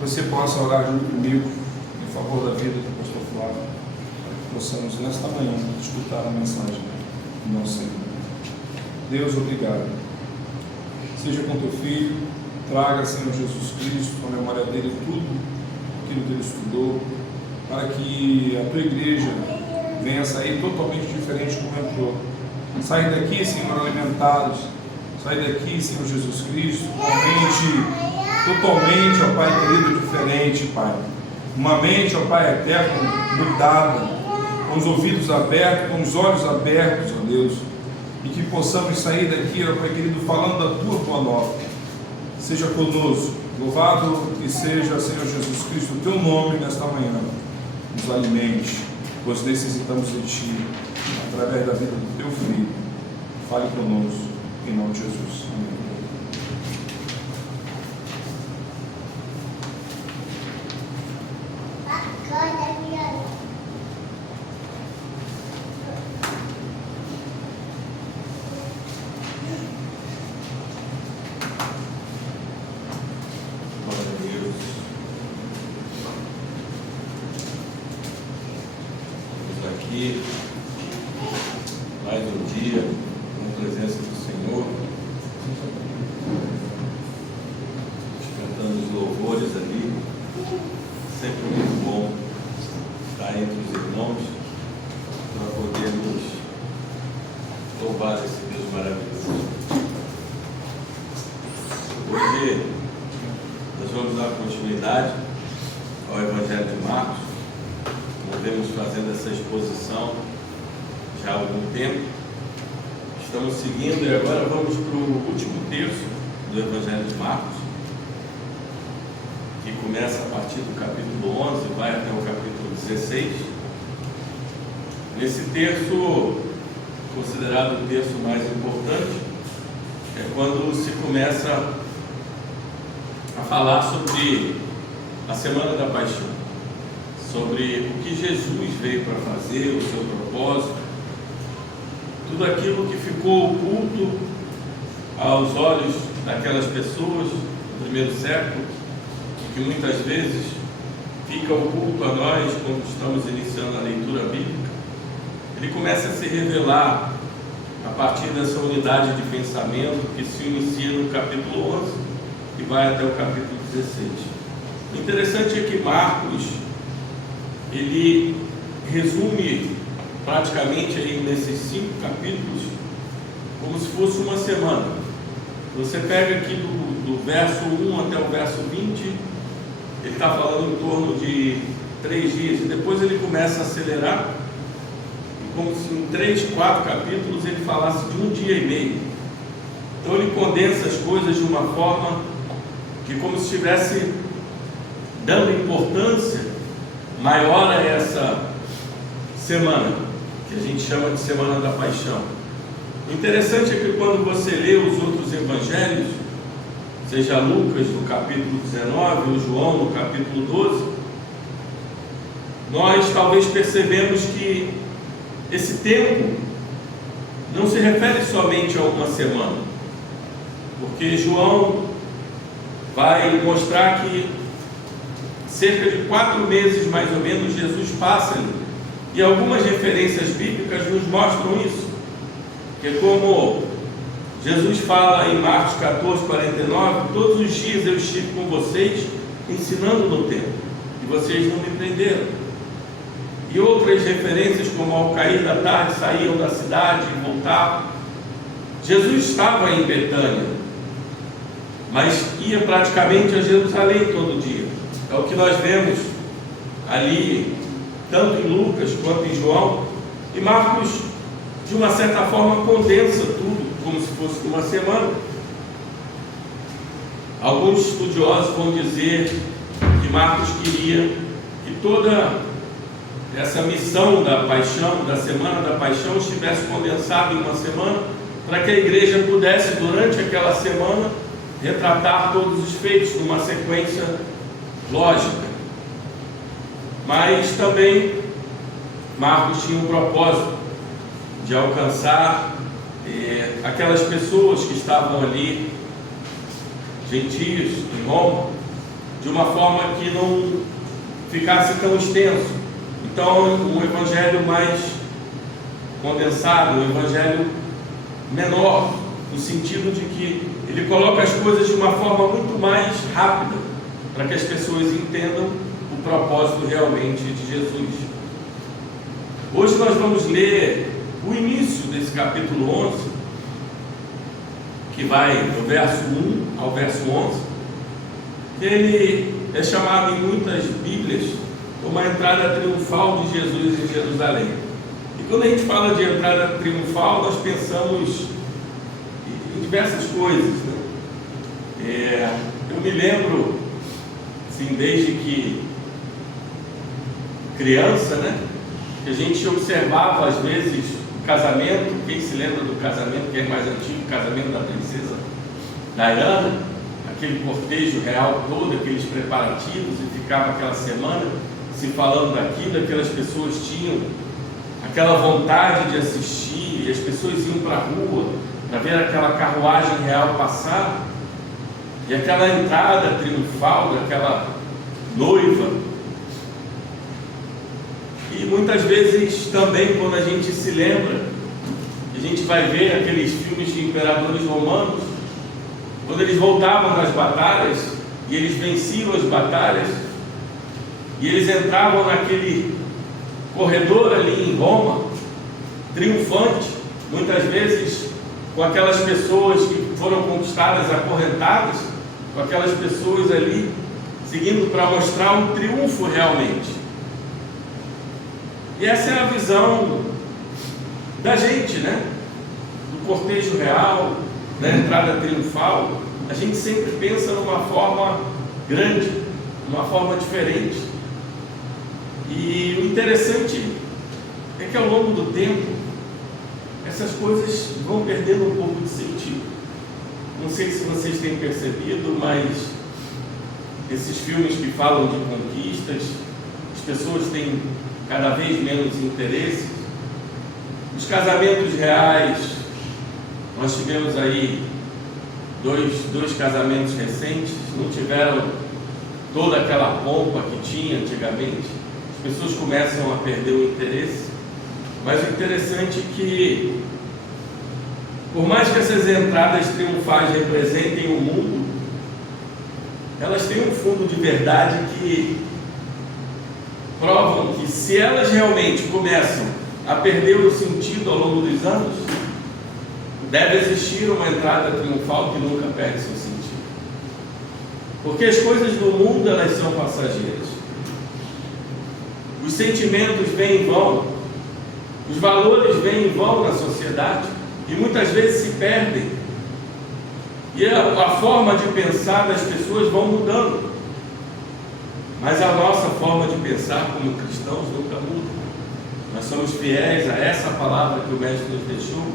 você possa orar junto comigo em favor da vida do pastor Flávio, para que possamos nesta manhã escutar a mensagem do nosso Senhor. Deus, obrigado. Seja com teu filho, traga, Senhor Jesus Cristo, na memória dele tudo aquilo que ele estudou, para que a tua igreja venha sair totalmente diferente como entrou. Sair daqui, Senhor, alimentados. Sair daqui, Senhor Jesus Cristo, totalmente, ó Pai querido, diferente, Pai. Uma mente, ó Pai eterno, mudada, com os ouvidos abertos, com os olhos abertos, ó Deus. E que possamos sair daqui, ó Pai querido, falando da tua boa nova. Seja conosco. Louvado que seja, Senhor Jesus Cristo, o teu nome nesta manhã. Nos alimente, pois necessitamos de ti, através da vida do teu filho. Fale conosco, em nome de Jesus. Amém. Mais um dia na presença do Senhor, cantando os louvores ali. Sempre muito bom estar entre os irmãos para podermos louvar esse Deus maravilhoso. Hoje nós vamos dar continuidade ao Evangelho de Marcos. Nós vemos fazendo essa exposição já há algum tempo. Estamos seguindo e agora vamos para o último terço do Evangelho de Marcos, que começa a partir do capítulo 11 e vai até o capítulo 16. Nesse terço, considerado o terço mais importante, é quando se começa a falar sobre a Semana da Paixão, sobre o que Jesus veio para fazer, o seu propósito, tudo aquilo que ficou oculto aos olhos daquelas pessoas do primeiro século, que muitas vezes fica oculto a nós quando estamos iniciando a leitura bíblica. Ele começa a se revelar a partir dessa unidade de pensamento que se inicia no capítulo 11 e vai até o capítulo 16. O interessante é que Marcos, ele resume praticamente aí nesses 5 capítulos como se fosse uma semana. Você pega aqui do verso 1 até o verso 20, ele está falando em torno de 3 dias, e depois ele começa a acelerar, e como se em 3, 4 capítulos ele falasse de 1 dia e meio. Então ele condensa as coisas de uma forma que, como se estivesse dando importância maior a essa semana, que a gente chama de Semana da Paixão. O interessante é que quando você lê os outros evangelhos, seja Lucas no capítulo 19 ou João no capítulo 12, nós talvez percebemos que esse tempo não se refere somente a uma semana, porque João vai mostrar que cerca de 4 meses mais ou menos Jesus passa ali, e algumas referências bíblicas nos mostram isso, que como Jesus fala em Marcos 14, 49, todos os dias eu estive com vocês ensinando no templo, e vocês não me prenderam. E outras referências, como ao cair da tarde saíam da cidade e voltavam. Jesus estava em Betânia, mas ia praticamente a Jerusalém todo dia. É o que nós vemos ali, tanto em Lucas quanto em João. E Marcos, de uma certa forma, condensa tudo como se fosse uma semana. Alguns estudiosos vão dizer que Marcos queria que toda essa missão da paixão, da Semana da Paixão, estivesse condensada em uma semana, para que a igreja pudesse, durante aquela semana, retratar todos os feitos numa sequência lógica. Mas também Marcos tinha um propósito de alcançar aquelas pessoas que estavam ali, gentios em Roma, de uma forma que não ficasse tão extenso. Então, um evangelho mais condensado, um evangelho menor, no sentido de que ele coloca as coisas de uma forma muito mais rápida, para que as pessoas entendam o propósito realmente de Jesus. Hoje nós vamos ler o início desse capítulo 11, que vai do verso 1 ao verso 11, que ele é chamado em muitas Bíblias como a entrada triunfal de Jesus em Jerusalém. E quando a gente fala de entrada triunfal, nós pensamos em diversas coisas, né? Eu me lembro, assim, desde que criança, né, que a gente observava às vezes o casamento. Quem se lembra do casamento, que é mais antigo, o casamento da princesa Diana, aquele cortejo real todo, aqueles preparativos, e ficava aquela semana se falando daquilo, aquelas pessoas tinham aquela vontade de assistir, e as pessoas iam para a rua para ver aquela carruagem real passar, e aquela entrada triunfal daquela noiva. E muitas vezes também, quando a gente se lembra, a gente vai ver aqueles filmes de imperadores romanos, quando eles voltavam das batalhas e eles venciam as batalhas, e eles entravam naquele corredor ali em Roma, triunfante, muitas vezes com aquelas pessoas que foram conquistadas, acorrentadas, com aquelas pessoas ali seguindo para mostrar um triunfo realmente. E essa é a visão da gente, né? Do cortejo real, da entrada triunfal. A gente sempre pensa numa forma grande, numa forma diferente. E o interessante é que ao longo do tempo essas coisas vão perdendo um pouco de sentido. Não sei se vocês têm percebido, mas esses filmes que falam de conquistas, as pessoas têm cada vez menos interesse. Os casamentos reais, nós tivemos aí dois casamentos recentes, não tiveram toda aquela pompa que tinha antigamente. As pessoas começam a perder o interesse. Mas o interessante é que, por mais que essas entradas triunfais representem o mundo, elas têm um fundo de verdade que provam que, se elas realmente começam a perder o sentido ao longo dos anos, deve existir uma entrada triunfal que nunca perde seu sentido. Porque as coisas do mundo, elas são passageiras. Os sentimentos vêm e vão, os valores vêm e vão na sociedade, e muitas vezes se perdem, e a forma de pensar das pessoas vão mudando, mas a nossa forma de pensar como cristãos nunca muda. Nós somos fiéis a essa palavra que o Mestre nos deixou,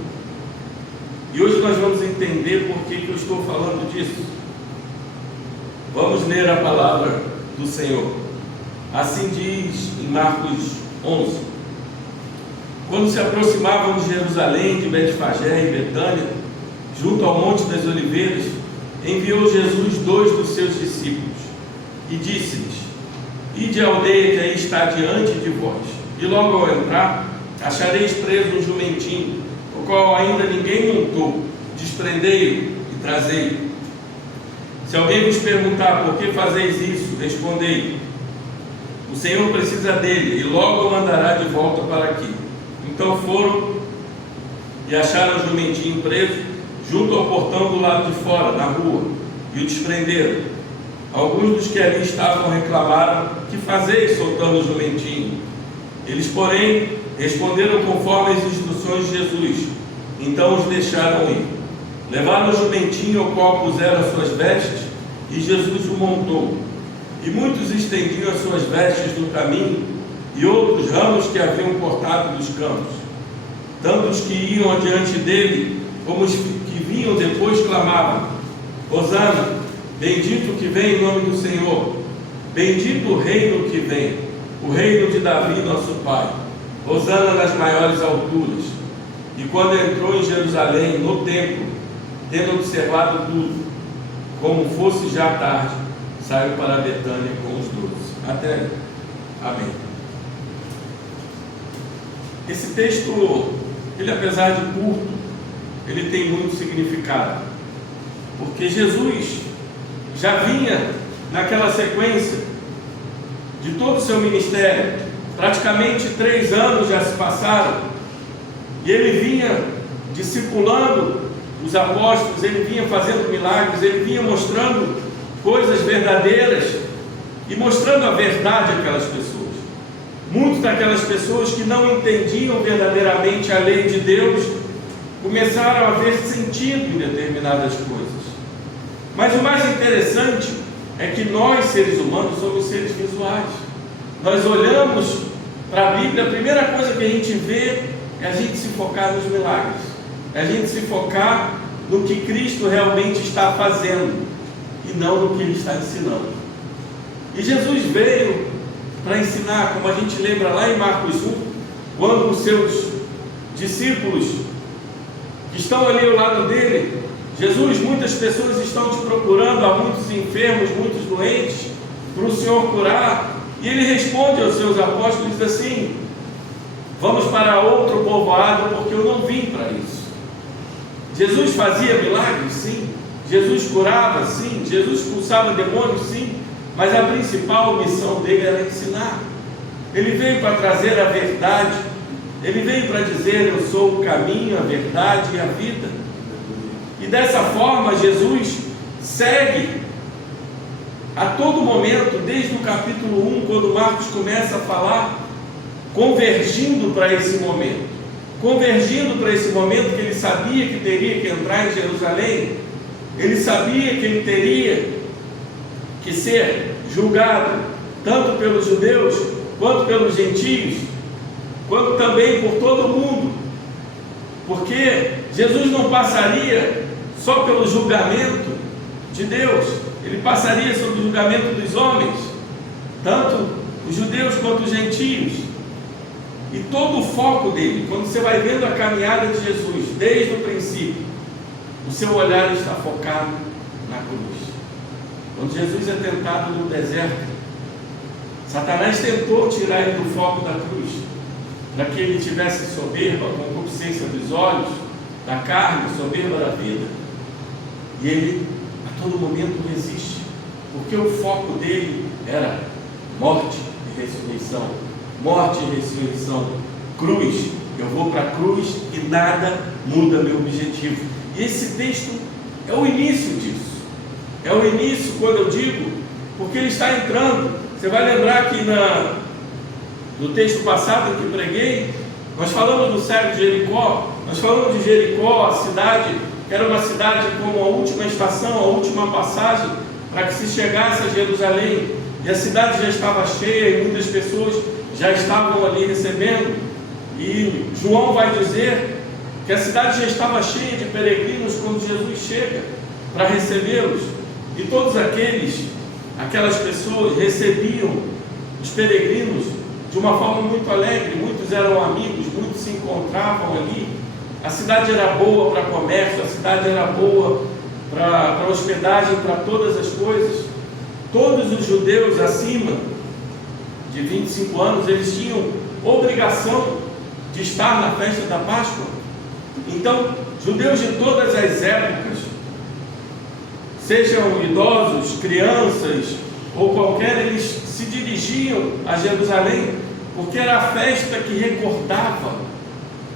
e hoje nós vamos entender por que eu estou falando disso. Vamos ler a palavra do Senhor. Assim diz em Marcos 11: quando se aproximavam de Jerusalém, de Betfagé e Betânia, junto ao Monte das Oliveiras, enviou Jesus 2 dos seus discípulos e disse-lhes: ide à aldeia que aí está diante de vós, e logo ao entrar achareis preso um jumentinho, o qual ainda ninguém montou. Desprendei-o e trazei-o. Se alguém vos perguntar por que fazeis isso, respondei: o Senhor precisa dele e logo o mandará de volta para aqui. Então foram e acharam o jumentinho preso junto ao portão do lado de fora, na rua, e o desprenderam. Alguns dos que ali estavam reclamaram: que fazeis soltando o jumentinho? Eles, porém, responderam conforme as instruções de Jesus. Então os deixaram ir. Levaram o jumentinho, ao qual puseram as suas vestes, e Jesus o montou. E muitos estendiam as suas vestes no caminho, e outros ramos que haviam cortado dos campos. Tanto os que iam adiante dele, como os que vinham depois, clamavam: Hosana, bendito que vem em nome do Senhor, bendito o reino que vem, o reino de Davi nosso pai, Hosana nas maiores alturas. E quando entrou em Jerusalém, no templo, tendo observado tudo, como fosse já tarde, saiu para Betânia com os 12. Até aí. Amém. Esse texto, ele apesar de curto, ele tem muito significado, porque Jesus já vinha naquela sequência de todo o seu ministério, praticamente 3 anos já se passaram, e ele vinha discipulando os apóstolos, ele vinha fazendo milagres, ele vinha mostrando coisas verdadeiras e mostrando a verdade àquelas pessoas. Muitas daquelas pessoas que não entendiam verdadeiramente a lei de Deus começaram a ver sentido em determinadas coisas. Mas o mais interessante é que nós, seres humanos, somos seres visuais. Nós olhamos para a Bíblia, a primeira coisa que a gente vê é a gente se focar nos milagres, é a gente se focar no que Cristo realmente está fazendo e não no que Ele está ensinando. E Jesus veio para ensinar, como a gente lembra lá em Marcos 1, quando os seus discípulos que estão ali ao lado dele, Jesus, muitas pessoas estão te procurando, há muitos enfermos, muitos doentes, para o Senhor curar, e ele responde aos seus apóstolos, diz assim: vamos para outro povoado, porque eu não vim para isso. Jesus fazia milagres? Sim. Jesus curava? Sim. Jesus expulsava demônios? Sim. Mas a principal missão dele era ensinar. Ele veio para trazer a verdade. Ele veio para dizer: eu sou o caminho, a verdade e a vida. E dessa forma Jesus segue a todo momento, desde o capítulo 1, quando Marcos começa a falar, convergindo para esse momento. Convergindo para esse momento que ele sabia que teria que entrar em Jerusalém. Ele sabia que ele teria que ser julgado tanto pelos judeus quanto pelos gentios, quanto também por todo mundo, porque Jesus não passaria só pelo julgamento de Deus, ele passaria sobre o julgamento dos homens, tanto os judeus quanto os gentios. E todo o foco dele, quando você vai vendo a caminhada de Jesus desde o princípio, o seu olhar está focado na cruz. Quando Jesus é tentado no deserto, Satanás tentou tirar ele do foco da cruz, para que ele tivesse soberba, concupiscência dos olhos, da carne, soberba da vida. E ele a todo momento resiste, porque o foco dele era morte e ressurreição. Morte e ressurreição, cruz. Eu vou para a cruz e nada muda meu objetivo. E esse texto é o início disso. É o início, quando eu digo, porque ele está entrando. Você vai lembrar que no texto passado em que preguei, nós falamos do cego de Jericó. Nós falamos de Jericó, a cidade que era uma cidade como a última estação, a última passagem para que se chegasse a Jerusalém. E a cidade já estava cheia e muitas pessoas já estavam ali recebendo. E João vai dizer que a cidade já estava cheia de peregrinos quando Jesus chega para recebê-los. E todos aquelas pessoas recebiam os peregrinos de uma forma muito alegre. Muitos eram amigos, muitos se encontravam ali. A cidade era boa para comércio, a cidade era boa para hospedagem, para todas as coisas. Todos os judeus acima de 25 anos, eles tinham obrigação de estar na festa da Páscoa. Então, judeus de todas as épocas, sejam idosos, crianças ou qualquer, eles se dirigiam a Jerusalém, porque era a festa que recordava.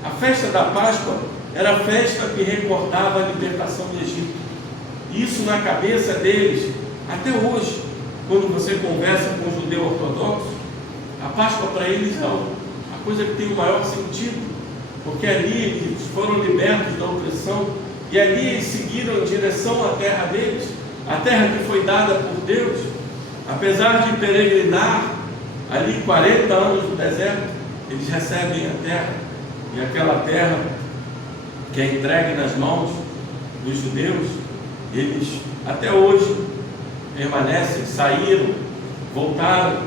A festa da Páscoa era a festa que recordava a libertação do Egito. Isso na cabeça deles, até hoje, quando você conversa com um judeu ortodoxo, a Páscoa para eles é a coisa que tem o maior sentido, porque ali eles foram libertos da opressão, e ali eles seguiram em direção à terra deles, a terra que foi dada por Deus. Apesar de peregrinar ali 40 anos no deserto, eles recebem a terra, e aquela terra que é entregue nas mãos dos judeus, eles até hoje permanecem, saíram, voltaram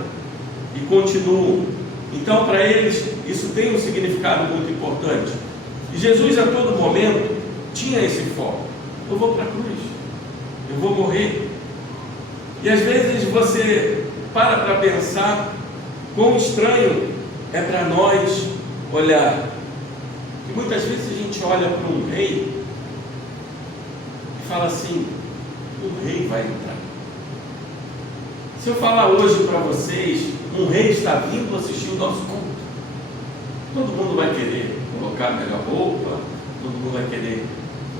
e continuam. Então, para eles, isso tem um significado muito importante. E Jesus, a todo momento, tinha esse foco: eu vou para a cruz, eu vou morrer. E às vezes você para pensar quão estranho é para nós olhar. E muitas vezes a gente olha para um rei e fala assim: o rei vai entrar. Se eu falar hoje para vocês, um rei está vindo assistir o nosso culto, todo mundo vai querer colocar a melhor roupa, todo mundo vai querer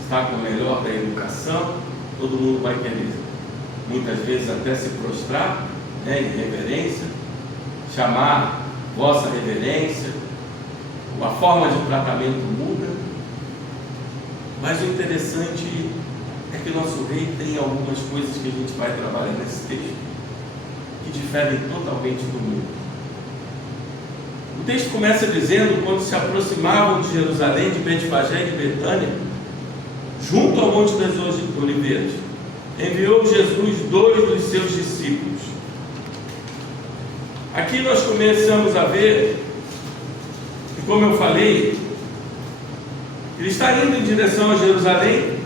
estar com o melhor da educação, todo mundo vai querer, muitas vezes até se prostrar, em reverência, chamar vossa reverência, a forma de tratamento muda. Mas o interessante é que nosso rei tem algumas coisas que a gente vai trabalhar nesse texto que diferem totalmente do mundo. O texto começa dizendo: quando se aproximavam de Jerusalém, de Betfagé e de Betânia, junto ao Monte das Oliveiras, enviou Jesus 2 dos seus discípulos. Aqui nós começamos a ver, e como eu falei, ele está indo em direção a Jerusalém,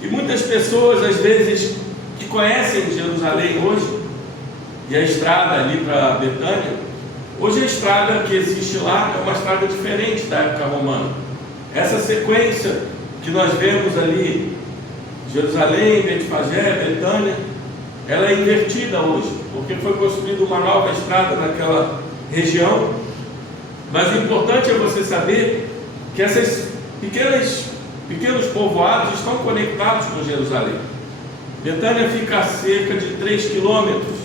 e muitas pessoas, às vezes, que conhecem Jerusalém hoje, e a estrada ali para Betânia, hoje a estrada que existe lá é uma estrada diferente da época romana. Essa sequência que nós vemos ali, Jerusalém, Betfagé, Betânia, ela é invertida hoje, porque foi construída uma nova estrada naquela região. Mas o importante é você saber que esses pequenos povoados estão conectados com Jerusalém. Betânia fica a cerca de 3 quilômetros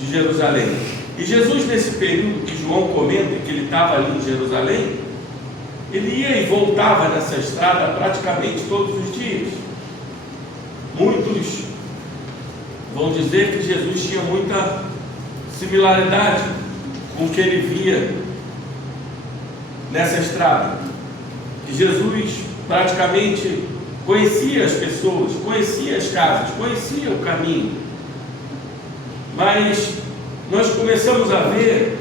de Jerusalém. E Jesus, nesse período que João comenta que ele estava ali em Jerusalém, ele ia e voltava nessa estrada praticamente todos os dias. Muitos vão dizer que Jesus tinha muita similaridade com o que ele via nessa estrada, que Jesus praticamente conhecia as pessoas, conhecia as casas, conhecia o caminho. Mas nós começamos a ver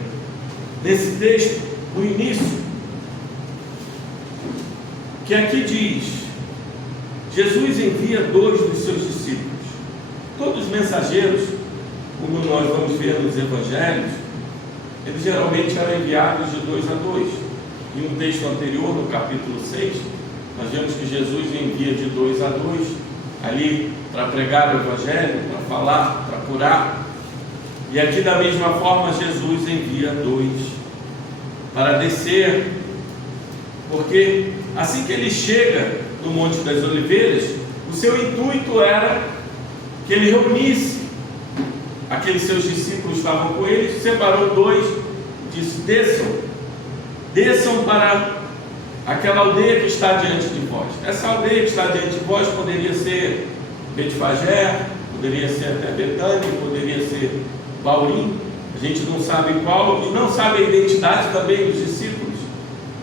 nesse texto o início, que aqui diz: Jesus envia 2 dos seus discípulos. Todos os mensageiros, como nós vamos ver nos evangelhos, eles geralmente eram enviados de 2 a 2. Em um texto anterior, no capítulo 6, nós vemos que Jesus envia de 2 a 2 ali para pregar o evangelho, para falar, para curar. E aqui da mesma forma Jesus envia 2 para descer, porque assim que ele chega no Monte das Oliveiras, o seu intuito era que ele reunisse aqueles seus discípulos que estavam com ele, separou 2, disse: desçam para aquela aldeia que está diante de vós. Essa aldeia que está diante de vós poderia ser Betfagé, poderia ser até Betânia, poderia ser Baurim, a gente não sabe qual, e não sabe a identidade também dos discípulos,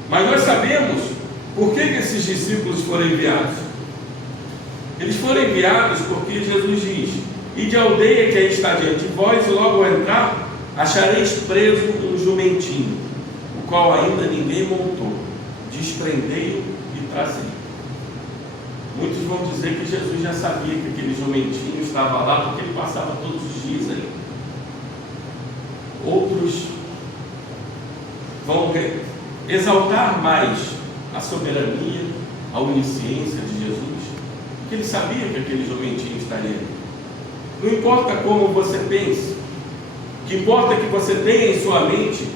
mas nós sabemos por que esses discípulos foram enviados. Eles foram enviados porque Jesus diz: ide à aldeia que aí está diante de vós, e logo ao entrar achareis preso um jumentinho, o qual ainda ninguém montou, desprendei-o e trazei. Muitos vão dizer que Jesus já sabia que aquele jumentinho estava lá, porque ele passava todos os dias ali. Outros vão exaltar mais a soberania, a onisciência de Jesus, porque ele sabia que aquele jumentinho estaria ali. Não importa como você pense, o que importa é que você tenha em sua mente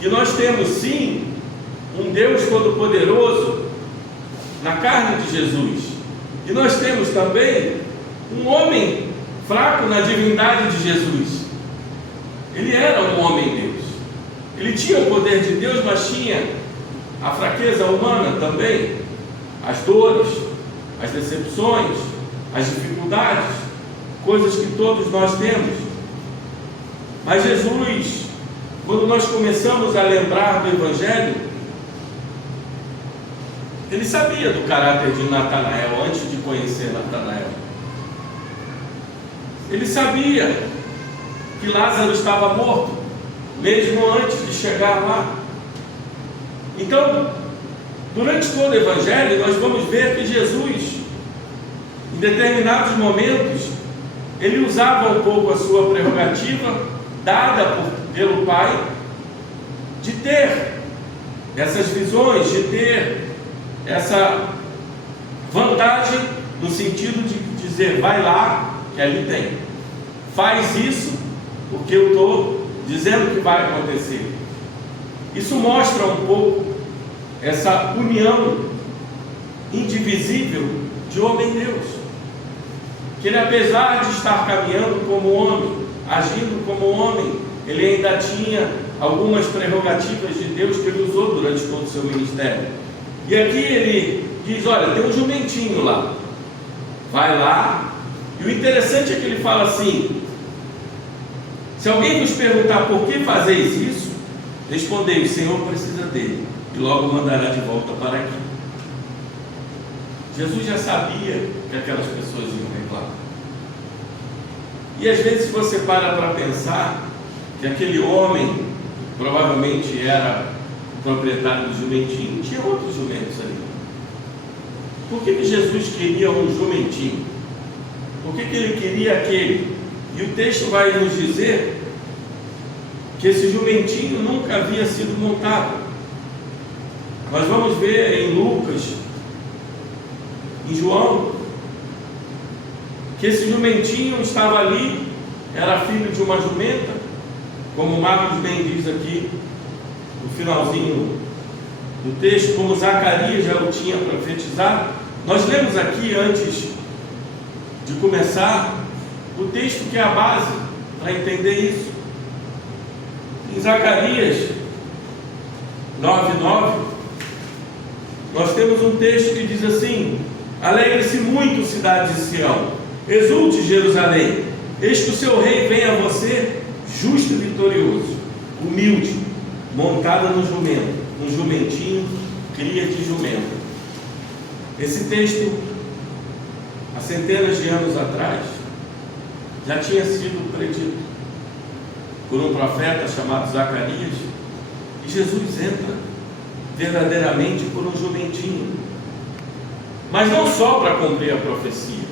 que nós temos sim um Deus Todo-Poderoso na carne de Jesus, e nós temos também um homem fraco na divindade de Jesus. Ele era um homem Deus, ele tinha o poder de Deus, mas tinha a fraqueza humana também, as dores, as decepções, as dificuldades, coisas que todos nós temos. Mas Jesus, quando nós começamos a lembrar do Evangelho, ele sabia do caráter de Natanael antes de conhecer Natanael. Ele sabia que Lázaro estava morto, mesmo antes de chegar lá. Então, durante todo o Evangelho, nós vamos ver que Jesus, em determinados momentos, ele usava um pouco a sua prerrogativa, dada pelo Pai, de ter essas visões, de ter essa vantagem, no sentido de dizer: vai lá, que ali tem, faz isso, porque eu estou dizendo que vai acontecer. Isso mostra um pouco essa união indivisível de homem e Deus, que ele, apesar de estar caminhando como homem, agindo como homem, ele ainda tinha algumas prerrogativas de Deus que ele usou durante todo o seu ministério. E aqui ele diz: olha, tem um jumentinho lá, vai lá. E o interessante é que ele fala assim: se alguém vos perguntar por que fazeis isso, respondei: o Senhor precisa dele, e logo mandará de volta para aqui. Jesus já sabia que aquelas pessoas iam reclamar. E às vezes, se você para pensar que aquele homem provavelmente era o proprietário do jumentinho, tinha outros jumentos ali. Por que Jesus queria um jumentinho? Por que ele queria aquele? E o texto vai nos dizer que esse jumentinho nunca havia sido montado. Nós vamos ver em Lucas, em João, que esse jumentinho estava ali, era filho de uma jumenta, como Marcos bem diz aqui no finalzinho do texto, como Zacarias já o tinha profetizado. Nós lemos aqui, antes de começar, o texto que é a base para entender isso. Em Zacarias 9:9, nós temos um texto que diz assim: alegre-se muito, cidade de Sião, exulte, Jerusalém, eis que o seu rei vem a você, justo e vitorioso, humilde, montado no jumento, um jumentinho, cria de jumento. Esse texto, há centenas de anos atrás, já tinha sido predito por um profeta chamado Zacarias, e Jesus entra verdadeiramente por um jumentinho, mas não só para cumprir a profecia,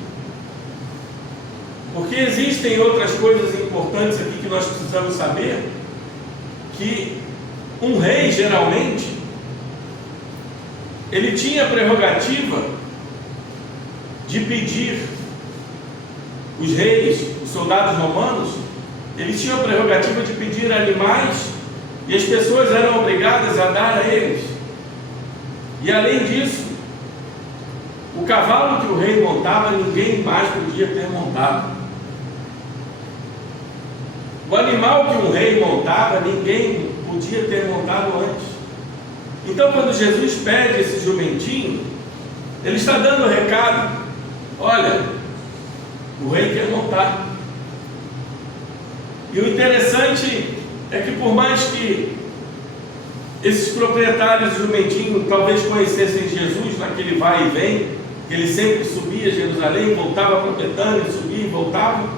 porque existem outras coisas importantes aqui que nós precisamos saber, que um rei, geralmente, ele tinha a prerrogativa de pedir. Os reis, os soldados romanos, eles tinham a prerrogativa de pedir animais, e as pessoas eram obrigadas a dar a eles. E além disso, o cavalo que o rei montava, ninguém mais podia ter montado. O animal que um rei montava, ninguém podia ter montado antes. Então, quando Jesus pede esse jumentinho, ele está dando o recado: olha, o rei quer montar. E o interessante é que, por mais que esses proprietários do jumentinho talvez conhecessem Jesus naquele vai e vem, que ele sempre subia a Jerusalém, voltava para Betânia, subia e voltava,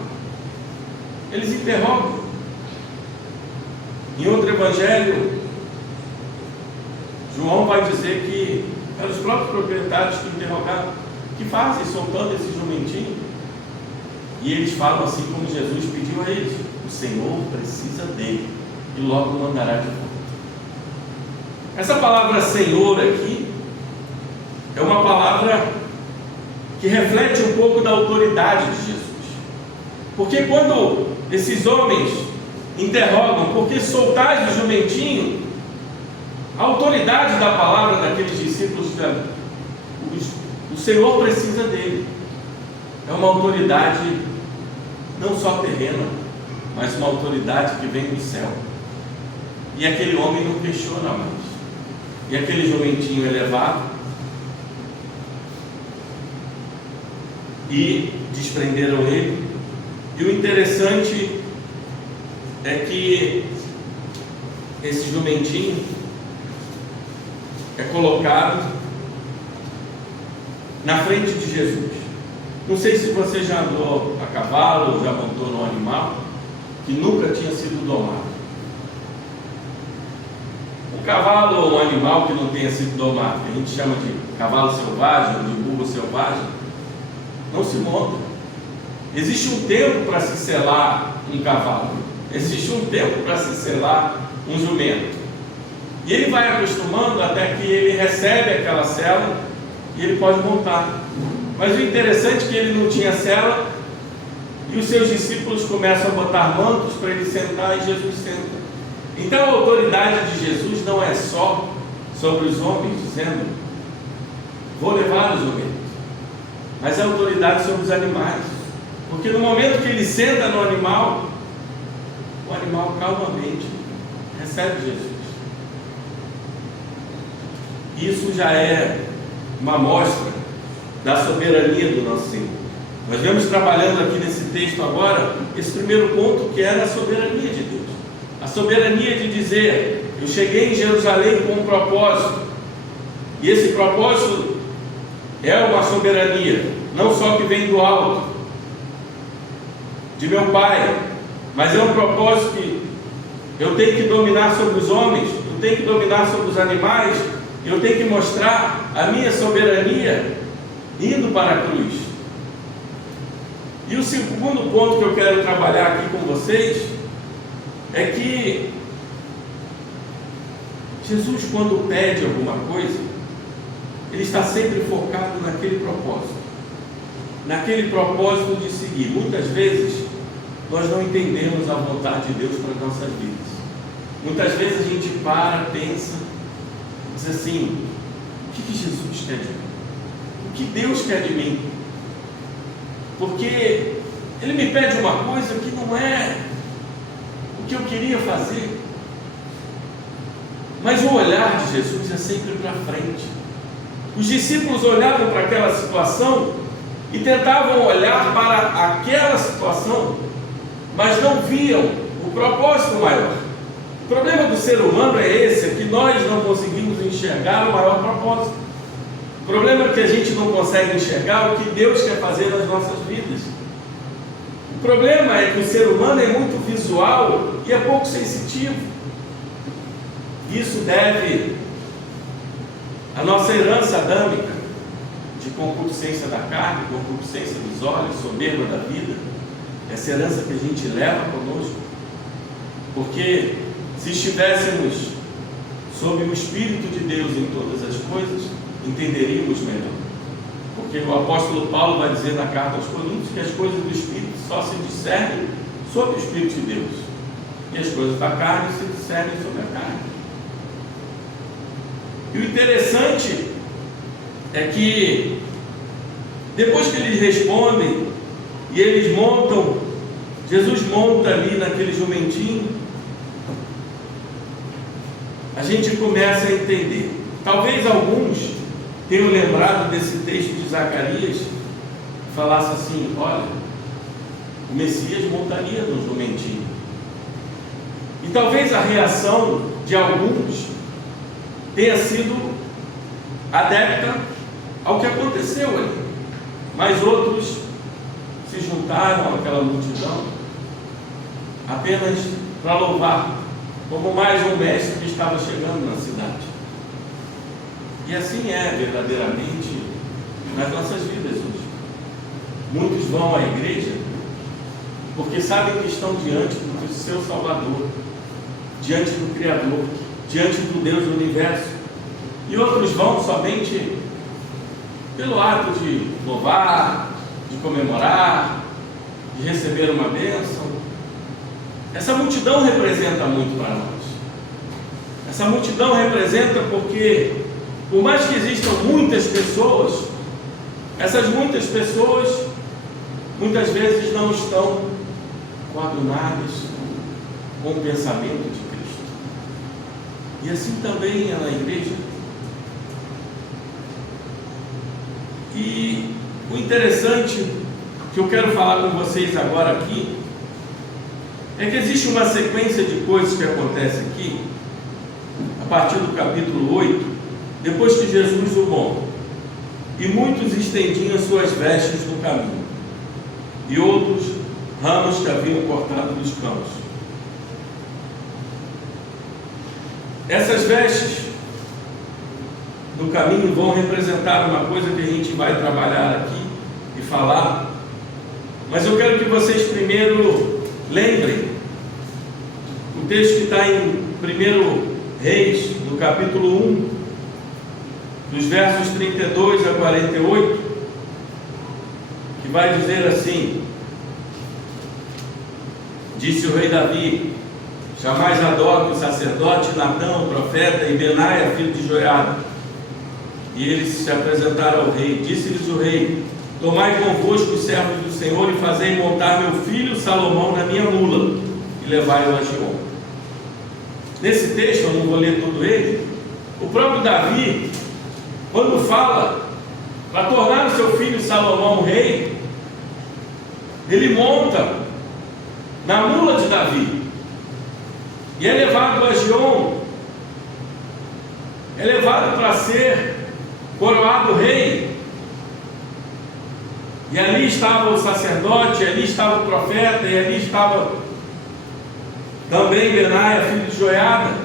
eles interrogam. Em outro evangelho, João vai dizer que eram os próprios proprietários que interrogaram: o que fazem soltando esse jumentinho? E eles falam assim como Jesus pediu a eles: o Senhor precisa dele, e logo mandará de volta. Essa palavra Senhor aqui é uma palavra que reflete um pouco da autoridade de Jesus, porque quando esses homens interrogam: por que soltais o jumentinho? A autoridade da palavra daqueles discípulos, o Senhor precisa dele, é uma autoridade não só terrena, mas uma autoridade que vem do céu. E aquele homem não questiona mais, e aquele jumentinho é levado, e desprenderam ele. E o interessante é que esse jumentinho é colocado na frente de Jesus. Não sei se você já andou a cavalo ou já montou num animal que nunca tinha sido domado. Um cavalo ou um animal que não tenha sido domado, que a gente chama de cavalo selvagem, de burro selvagem, não se monta. Existe um tempo para se selar um cavalo, existe um tempo para se selar um jumento. E ele vai acostumando até que ele recebe aquela sela e ele pode montar. Mas o interessante é que ele não tinha sela e os seus discípulos começam a botar mantos para ele sentar e Jesus senta. Então a autoridade de Jesus não é só sobre os homens, dizendo, vou levar os jumentos, mas a autoridade sobre os animais. Porque no momento que ele senta no animal, o animal calmamente recebe Jesus. Isso já é uma amostra da soberania do nosso Senhor. Nós vemos trabalhando aqui nesse texto agora, esse primeiro ponto que era a soberania de Deus. A soberania de dizer, eu cheguei em Jerusalém com um propósito, e esse propósito é uma soberania, não só que vem do alto, de meu Pai, mas é um propósito que eu tenho que dominar sobre os homens, eu tenho que dominar sobre os animais, eu tenho que mostrar a minha soberania indo para a cruz. E o segundo ponto que eu quero trabalhar aqui com vocês é que Jesus, quando pede alguma coisa, ele está sempre focado naquele propósito de seguir. Muitas vezes nós não entendemos a vontade de Deus para as nossas vidas. Muitas vezes a gente para, pensa, diz assim, o que Jesus quer de mim? O que Deus quer de mim? Porque Ele me pede uma coisa que não é o que eu queria fazer. Mas o olhar de Jesus é sempre para frente. Os discípulos olhavam para aquela situação e tentavam olhar para aquela situação, mas não viam o propósito maior. O problema do ser humano é esse, é que nós não conseguimos enxergar o maior propósito. O problema é que a gente não consegue enxergar o que Deus quer fazer nas nossas vidas. O problema é que o ser humano é muito visual e é pouco sensitivo. Isso deve à nossa herança adâmica, de concupiscência da carne, concupiscência dos olhos, soberba da vida. Essa herança que a gente leva conosco. Porque se estivéssemos sob o Espírito de Deus em todas as coisas, entenderíamos melhor. Porque o apóstolo Paulo vai dizer na carta aos Coríntios que as coisas do Espírito só se discernem sob o Espírito de Deus, e as coisas da carne se discernem sobre a carne. E o interessante é que depois que eles respondem e eles montam, Jesus monta ali naquele jumentinho, a gente começa a entender. Talvez alguns tenham lembrado desse texto de Zacarias, que falasse assim, olha, o Messias montaria no jumentinho. E talvez a reação de alguns tenha sido adepta ao que aconteceu ali, mas outros se juntaram àquela multidão apenas para louvar, como mais um mestre que estava chegando na cidade. E assim é verdadeiramente nas nossas vidas hoje. Muitos vão à igreja porque sabem que estão diante do seu Salvador, diante do Criador, diante do Deus do universo, e outros vão somente pelo ato de louvar, de comemorar, de receber uma bênção. Essa multidão representa muito para nós. Essa multidão representa porque, por mais que existam muitas pessoas, essas muitas pessoas muitas vezes não estão coadunadas com o pensamento de Cristo. E assim também é na igreja. E o interessante que eu quero falar com vocês agora aqui é que existe uma sequência de coisas que acontece aqui a partir do capítulo 8, depois que Jesus o monta, e muitos estendiam suas vestes no caminho, e outros ramos que haviam cortado dos campos. Essas vestes no caminho vão representar uma coisa que a gente vai trabalhar aqui e falar Mas eu quero que vocês primeiro lembrem o texto que está em 1 Reis, no capítulo 1, dos versos 32 a 48, que vai dizer assim: disse o rei Davi: chamai Zadok, o sacerdote, Natã, o profeta, e Benaia, filho de Joiada. E eles se apresentaram ao rei. Disse-lhes o rei: tomai convosco os servos do Senhor e fazei montar meu filho Salomão na minha mula, e levai-o a Giom. Nesse texto, eu não vou ler todo ele, o próprio Davi, quando fala para tornar o seu filho Salomão rei, ele monta na mula de Davi e é levado a Giom, é levado para ser coroado rei. E ali estava o sacerdote, ali estava o profeta, e ali estava também Benaia, filho de Joiada.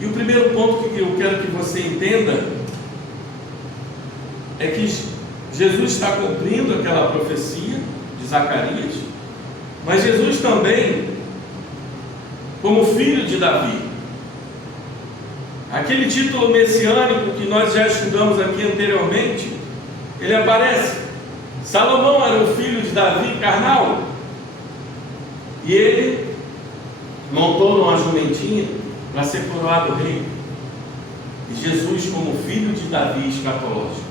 E o primeiro ponto que eu quero que você entenda é que Jesus está cumprindo aquela profecia de Zacarias, mas Jesus também, como filho de Davi, aquele título messiânico que nós já estudamos aqui anteriormente, ele aparece. Salomão era o filho de Davi carnal, e ele montou numa jumentinha para ser coroado rei. E Jesus, como filho de Davi escatológico,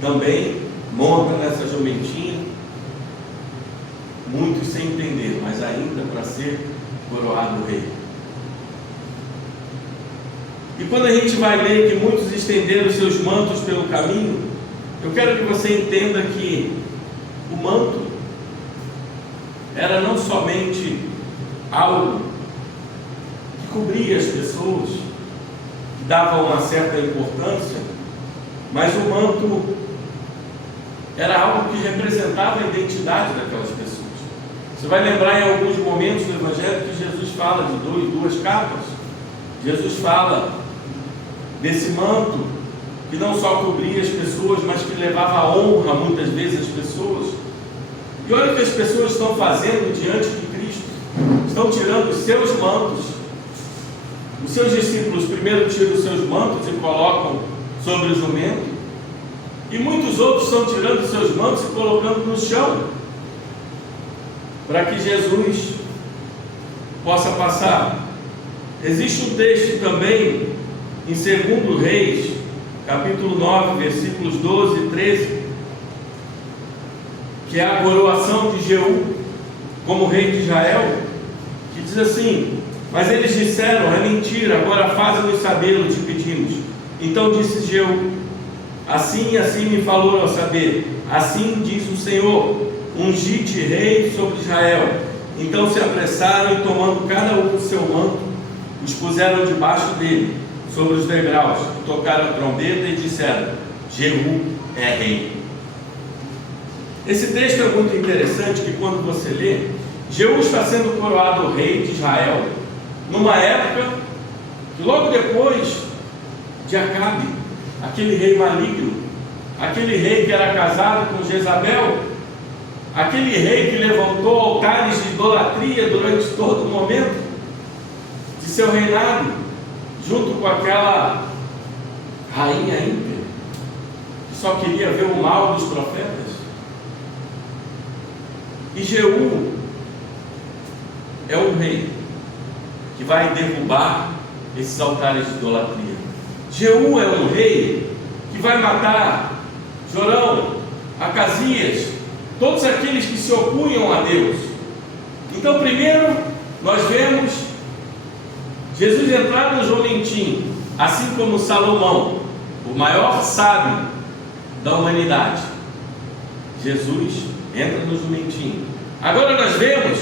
também monta nessa jumentinha, muitos sem entender, mas ainda para ser coroado rei. E quando a gente vai ler que muitos estenderam seus mantos pelo caminho, eu quero que você entenda que o manto era não somente algo que cobria as pessoas, que dava uma certa importância, mas o manto era algo que representava a identidade daquelas pessoas. Você vai lembrar em alguns momentos do Evangelho que Jesus fala de duas capas. Jesus fala desse manto que não só cobria as pessoas, mas que levava honra muitas vezes às pessoas. E olha o que as pessoas estão fazendo diante de Cristo: estão tirando os seus mantos. Os seus discípulos primeiro tiram os seus mantos e colocam sobre o jumento, e muitos outros estão tirando os seus mantos e colocando no chão, para que Jesus possa passar. Existe um texto também em 2 Reis, capítulo 9, versículos 12 e 13, que é a coroação de Jeú como rei de Israel, que diz assim: mas eles disseram, é mentira, agora faze-nos saber, o te pedimos. Então disse Jeú: assim e assim me falou ao saber, assim diz o Senhor, ungi-te rei sobre Israel. Então se apressaram e, tomando cada um o seu manto, os puseram debaixo dele, sobre os degraus, e tocaram a trombeta e disseram: Jeú é rei. Esse texto é muito interessante, que quando você lê, Jeú está sendo coroado rei de Israel, numa época que logo depois de Acabe, aquele rei maligno, aquele rei que era casado com Jezabel, aquele rei que levantou altares de idolatria durante todo o momento de seu reinado, junto com aquela rainha ímpia, que só queria ver o mal dos profetas. E Jeú é um rei que vai derrubar esses altares de idolatria. Jeú é um rei que vai matar Jorão, Acasias, todos aqueles que se opunham a Deus. Então, primeiro, nós vemos Jesus entrar no jumentinho, assim como Salomão, o maior sábio da humanidade. Jesus entra no jumentinho. Agora nós vemos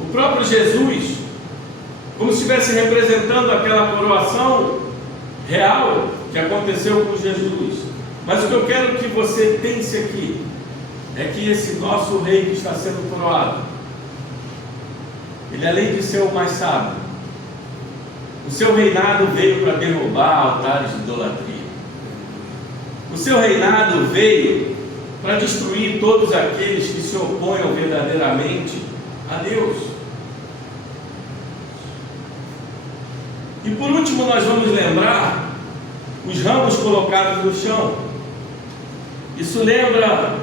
o próprio Jesus como se estivesse representando aquela coroação real que aconteceu com Jesus. Mas o que eu quero que você pense aqui é que esse nosso rei que está sendo coroado, ele, além de ser o mais sábio, o seu reinado veio para derrubar altares de idolatria. O seu reinado veio para destruir todos aqueles que se oponham verdadeiramente a Deus. E por último, nós vamos lembrar os ramos colocados no chão. Isso lembra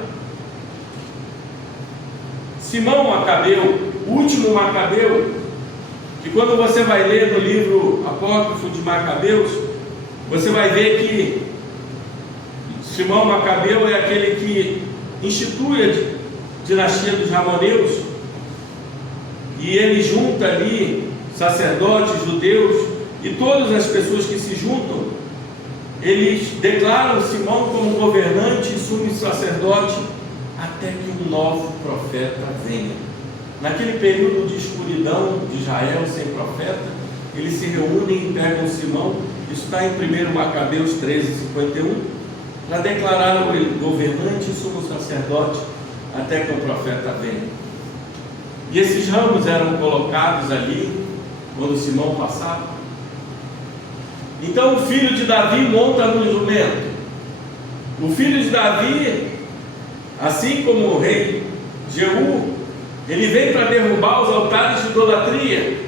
Simão Macabeu, o último Macabeu, que quando você vai ler no livro apócrifo de Macabeus, você vai ver que Simão Macabeu é aquele que institui a dinastia dos Ramoneus, e ele junta ali sacerdotes, judeus e todas as pessoas que se juntam. Eles declaram Simão como governante e sumo sacerdote até que um novo profeta venha. Naquele período de escuridão de Israel sem profeta, eles se reúnem e pegam Simão. Isso está em 1 Macabeus 13:51, para declarar ele governante e sumo sacerdote até que o profeta venha. E esses ramos eram colocados ali quando Simão passava. Então o filho de Davi monta no jumento. O filho de Davi, assim como o rei Jeú, ele vem para derrubar os altares de idolatria,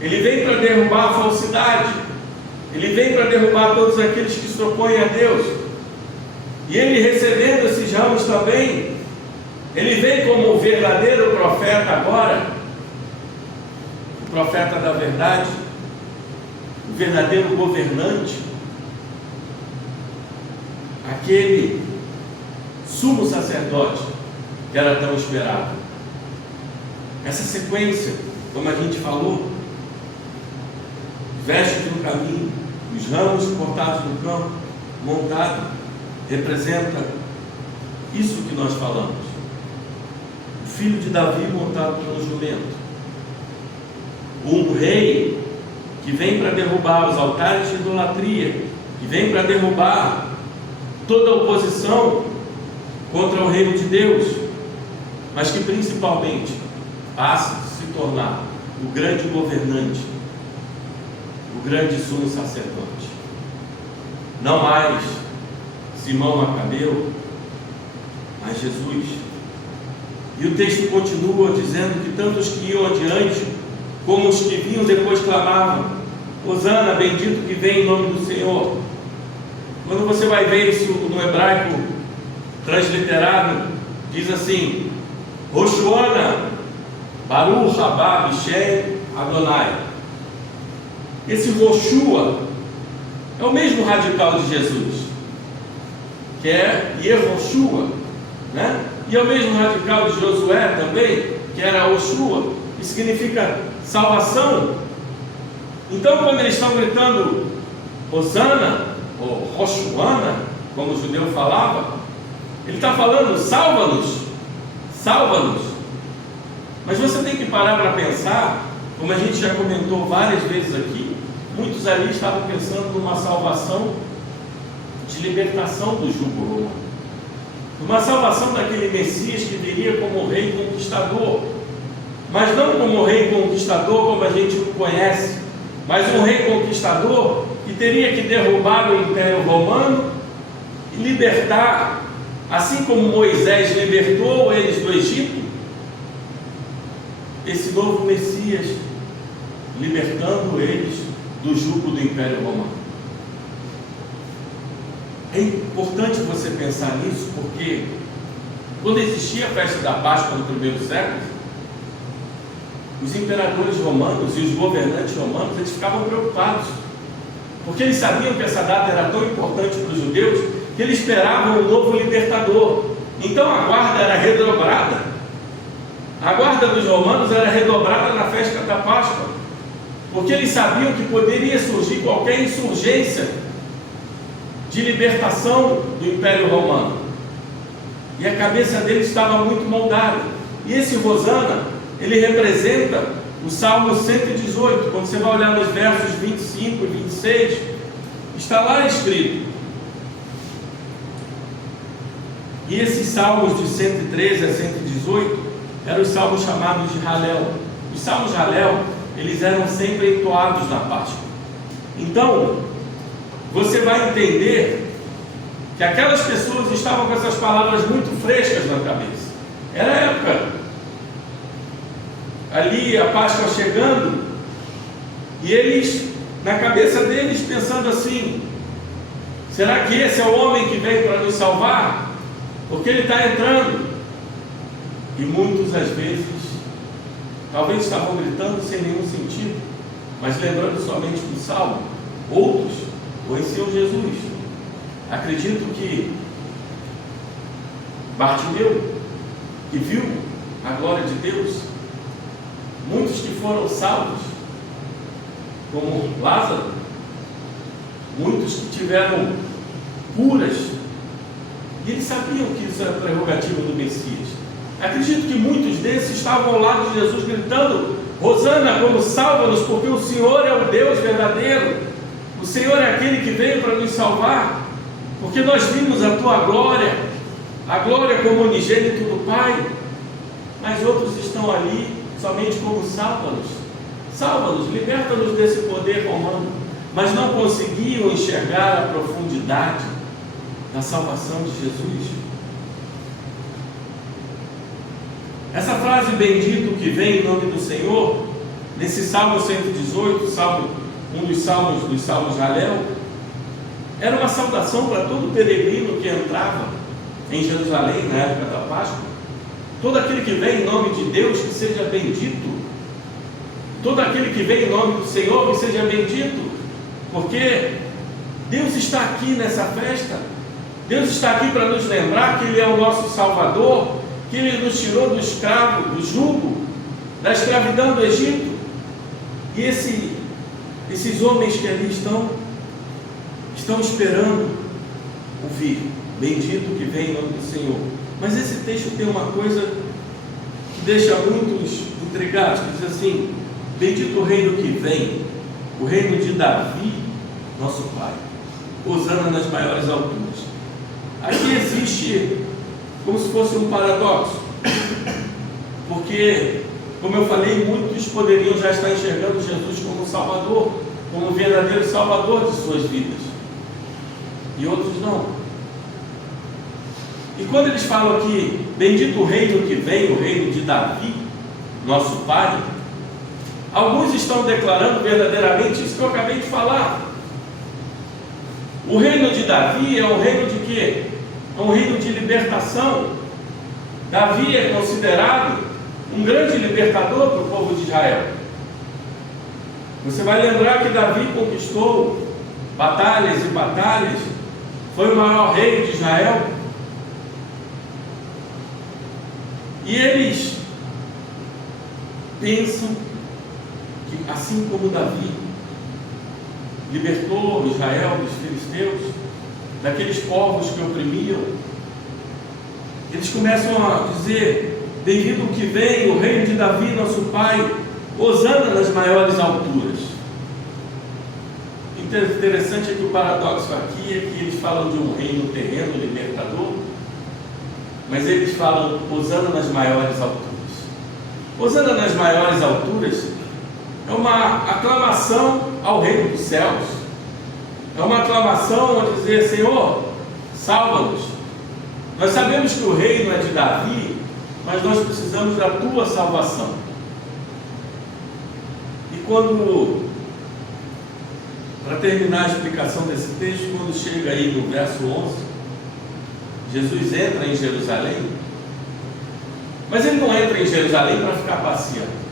ele vem para derrubar a falsidade, ele vem para derrubar todos aqueles que se opõem a Deus. E ele, recebendo esses ramos também, ele vem como o verdadeiro profeta agora, o profeta da verdade, o verdadeiro governante, aquele sumo sacerdote que era tão esperado. Essa sequência, como a gente falou, veste no caminho, os ramos cortados no campo, montado, representa isso que nós falamos. O filho de Davi montado no jumento, um rei que vem para derrubar os altares de idolatria, que vem para derrubar toda a oposição contra o reino de Deus, mas que principalmente passa a se tornar o grande governante, o grande sumo sacerdote. Não mais Simão Macabeu, mas Jesus. E o texto continua dizendo que tanto os que iam adiante, como os que vinham depois clamavam: Hosana, bendito que vem em nome do Senhor. Quando você vai ver isso no hebraico transliterado, diz assim: Roshuana, Baruch Haba Bishem Adonai. Esse Roshua é o mesmo radical de Jesus, que é Yehoshua, né? E é o mesmo radical de Josué também, que era Oshua, que significa salvação. Então, quando eles estão gritando Hosana, ou Roshuana, como o judeu falava, ele está falando: salva-nos, salva-nos. Mas você tem que parar para pensar, como a gente já comentou várias vezes aqui, muitos ali estavam pensando numa salvação de libertação do jugo romano, uma salvação daquele Messias que viria como rei conquistador, mas não como rei conquistador como a gente o conhece, mas um rei conquistador que teria que derrubar o Império Romano e libertar, assim como Moisés libertou eles do Egito, esse novo Messias libertando eles do jugo do Império Romano. É importante você pensar nisso, porque quando existia a festa da Páscoa no primeiro século, os imperadores romanos e os governantes romanos, eles ficavam preocupados, porque eles sabiam que essa data era tão importante para os judeus, que eles esperavam um novo libertador. Então a guarda era redobrada, a guarda dos romanos era redobrada na festa da Páscoa, porque eles sabiam que poderia surgir qualquer insurgência de libertação do Império Romano, e a cabeça deles estava muito moldada. E esse Hosana, ele representa o Salmo 118. Quando você vai olhar nos versos 25 e 26, está lá escrito. E esses salmos de 113 a 118 eram os salmos chamados de Halel. Os salmos de Halel, eles eram sempre entoados na Páscoa. Então, você vai entender que que aquelas pessoas estavam com essas palavras muito frescas na cabeça. Era a época, ali a Páscoa chegando, e eles, na cabeça deles, pensando assim: será que esse é o homem que veio para nos salvar? Porque ele está entrando. E muitos, às vezes, talvez estavam gritando sem nenhum sentido, mas lembrando somente do salmo. Outros conheciam Jesus. Acredito que Bartimeu, que viu a glória de Deus, muitos que foram salvos, como Lázaro, muitos que tiveram curas, e eles sabiam que isso era prerrogativa do Messias. Acredito que muitos desses estavam ao lado de Jesus gritando: Hosana, como salva-nos, porque o Senhor é o Deus verdadeiro, o Senhor é aquele que veio para nos salvar, porque nós vimos a tua glória, a glória como unigênito do Pai. Mas outros estão ali somente como salva-nos, salva-nos, liberta-nos desse poder romano, mas não conseguiam enxergar a profundidade da salvação de Jesus. Essa frase, bendito que vem em nome do Senhor, nesse Salmo 118, um dos salmos de Halel, era uma saudação para todo peregrino que entrava em Jerusalém na época da Páscoa. Todo aquele que vem em nome de Deus, que seja bendito. Todo aquele que vem em nome do Senhor, que seja bendito, porque Deus está aqui nessa festa. Deus está aqui para nos lembrar que Ele é o nosso Salvador, que Ele nos tirou do escravo, do jugo, da escravidão do Egito. E esses homens que ali estão esperando ouvir: bendito que vem em nome do Senhor. Mas esse texto tem uma coisa que deixa muitos intrigados, que diz assim: bendito o reino que vem, o reino de Davi, nosso Pai, hosana nas maiores alturas. Aqui existe como se fosse um paradoxo, porque, como eu falei, muitos poderiam já estar enxergando Jesus como Salvador, como o verdadeiro Salvador de suas vidas, e outros não. E quando eles falam aqui, bendito o reino que vem, o reino de Davi, nosso Pai, alguns estão declarando verdadeiramente isso que eu acabei de falar. O reino de Davi é um reino de quê? É um reino de libertação. Davi é considerado um grande libertador para o povo de Israel. Você vai lembrar que Davi conquistou batalhas e batalhas, foi o maior rei de Israel. E eles pensam que, assim como Davi libertou Israel dos filisteus, daqueles povos que oprimiam, eles começam a dizer: bendito que vem o reino de Davi, nosso Pai, hosana nas maiores alturas. Interessante é que o paradoxo aqui é que eles falam de um reino terreno libertador, mas eles falam hosana nas maiores alturas. Hosana nas maiores alturas é uma aclamação ao reino dos céus, é uma aclamação a dizer: Senhor, salva-nos. Nós sabemos que o reino é de Davi, mas nós precisamos da tua salvação. E quando, para terminar a explicação desse texto, quando chega aí no verso 11, Jesus entra em Jerusalém, mas ele não entra em Jerusalém para ficar passeando.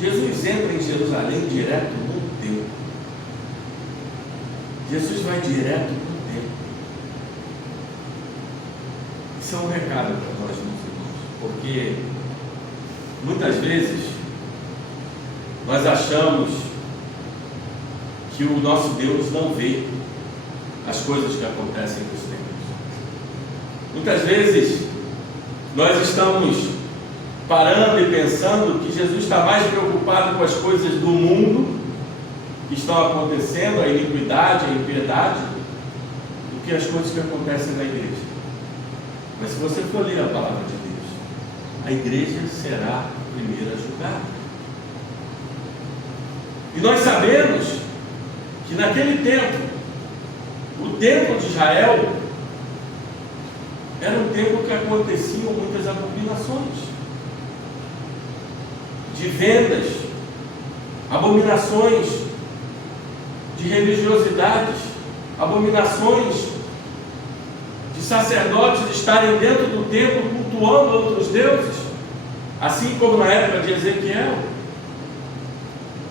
Jesus entra em Jerusalém direto no templo. Jesus vai direto no templo. Isso é um recado para nós, meus irmãos, porque muitas vezes nós achamos que o nosso Deus não vê as coisas que acontecem nos templos. Muitas vezes nós estamos parando e pensando que Jesus está mais preocupado com as coisas do mundo que estão acontecendo, a iniquidade, a impiedade, do que as coisas que acontecem na igreja. Mas se você for ler a palavra de Deus, a igreja será a primeira a julgar. E nós sabemos que naquele tempo, o templo de Israel era um tempo que aconteciam muitas abominações, de vendas, abominações de religiosidades, abominações de sacerdotes estarem dentro do templo cultuando outros deuses, assim como na época de Ezequiel.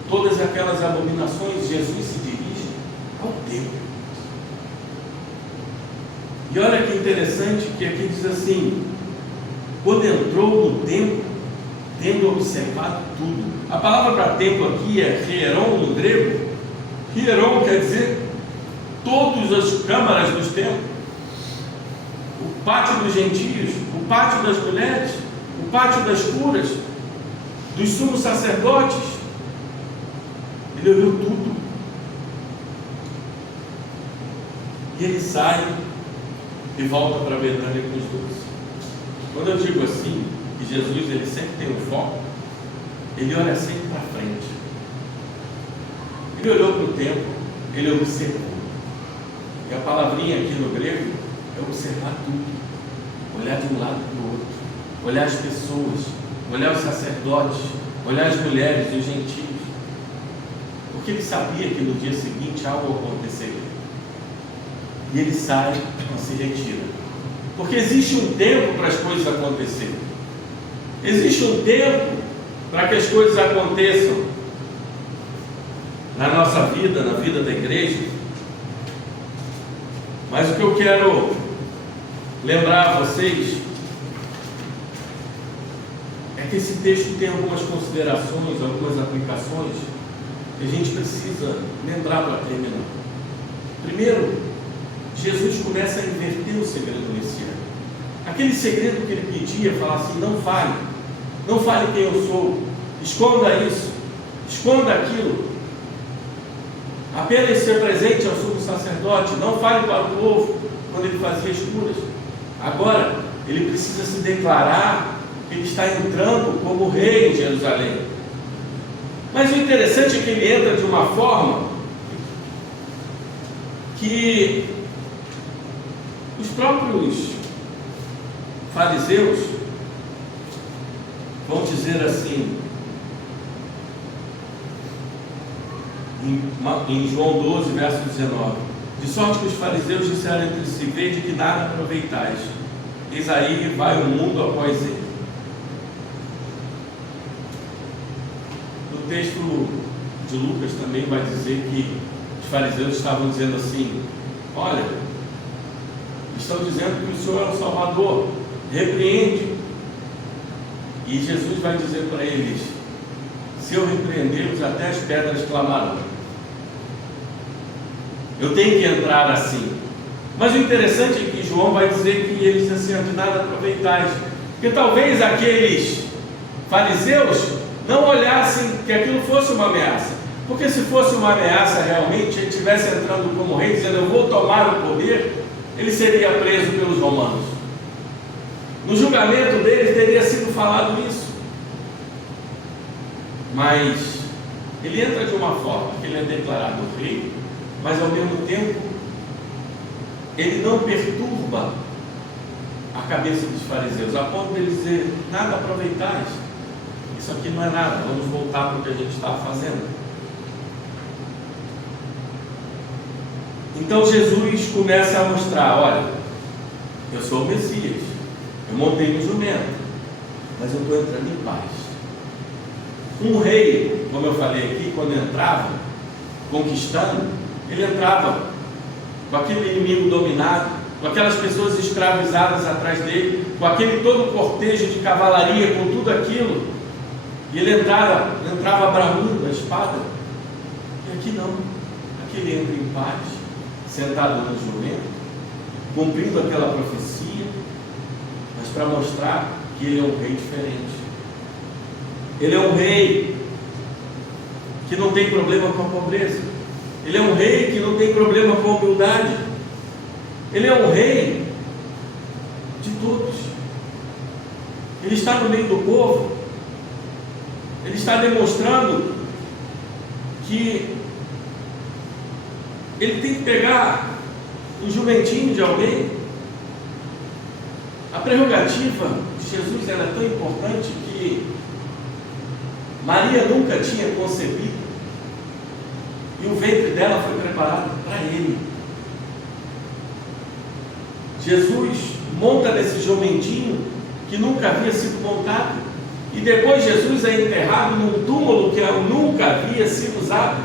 Todas aquelas abominações, Jesus se dirige ao templo. E olha que interessante que aqui diz assim: quando entrou no templo, tendo observado tudo. A palavra para templo aqui é hieron no grego. Hieron quer dizer todas as câmaras dos templos, o pátio dos gentios, o pátio das mulheres, o pátio das curas, dos sumos sacerdotes. Ele olhou tudo. E ele sai e volta para Betânia com os 12. Quando eu digo assim, que Jesus ele sempre tem um foco, ele olha sempre para frente. Ele olhou para o templo, ele observou. E a palavrinha aqui no grego é observar tudo. Olhar de um lado para o outro, olhar as pessoas, olhar os sacerdotes, olhar as mulheres e os gentios. Porque ele sabia que no dia seguinte algo aconteceria. E ele sai e se retira. Porque existe um tempo para as coisas acontecerem. Existe um tempo para que as coisas aconteçam na nossa vida, na vida da igreja. Mas o que eu quero lembrar a vocês é que esse texto tem algumas considerações, algumas aplicações que a gente precisa lembrar para terminar. Primeiro, Jesus começa a inverter o segredo nesse ano. Aquele segredo que ele pedia, falar assim: não fale quem eu sou, esconda isso, esconda aquilo, apenas ser presente ao sumo sacerdote, não fale para o povo quando ele fazia as curas. Agora, ele precisa se declarar que ele está entrando como rei em Jerusalém. Mas o interessante é que ele entra de uma forma que os próprios fariseus vão dizer assim, em João 12, verso 19: de sorte que os fariseus disseram entre si: vede que nada aproveitais, eis aí vai o mundo após ele. No texto de Lucas também vai dizer que os fariseus estavam dizendo assim: olha, estão dizendo que o Senhor é o Salvador, repreende. E Jesus vai dizer para eles: se eu repreendê-los, até as pedras clamarão. Eu tenho que entrar assim. Mas o interessante é que João vai dizer que eles assim: de nada aproveitais. Porque talvez aqueles fariseus não olhassem que aquilo fosse uma ameaça. Porque se fosse uma ameaça realmente, ele estivesse entrando como rei, dizendo: eu vou tomar o poder, ele seria preso pelos romanos. No julgamento deles teria sido falado isso. Mas ele entra de uma forma que ele é declarado rei, mas ao mesmo tempo ele não perturba a cabeça dos fariseus, a ponto de eles dizer: nada aproveitais, isso aqui não é nada, vamos voltar para o que a gente está fazendo. Então Jesus começa a mostrar: olha, eu sou o Messias, eu montei no jumento, mas eu estou entrando em paz. Um rei, como eu falei aqui, quando entrava conquistando, ele entrava com aquele inimigo dominado, com aquelas pessoas escravizadas atrás dele, com aquele todo cortejo de cavalaria, com tudo aquilo, e ele entrava bramando a espada. E aqui não, aqui ele entra em paz, sentado no jumento, cumprindo aquela profecia, mas para mostrar que ele é um rei diferente. Ele é um rei que não tem problema com a pobreza. Ele é um rei que não tem problema com a humildade. Ele é um rei de todos. Ele está no meio do povo. Ele está demonstrando que ele tem que pegar um jumentinho de alguém prerrogativa de Jesus era tão importante que Maria nunca tinha concebido e o ventre dela foi preparado para ele. Jesus monta nesse jumentinho que nunca havia sido montado, e depois Jesus é enterrado num túmulo que nunca havia sido usado.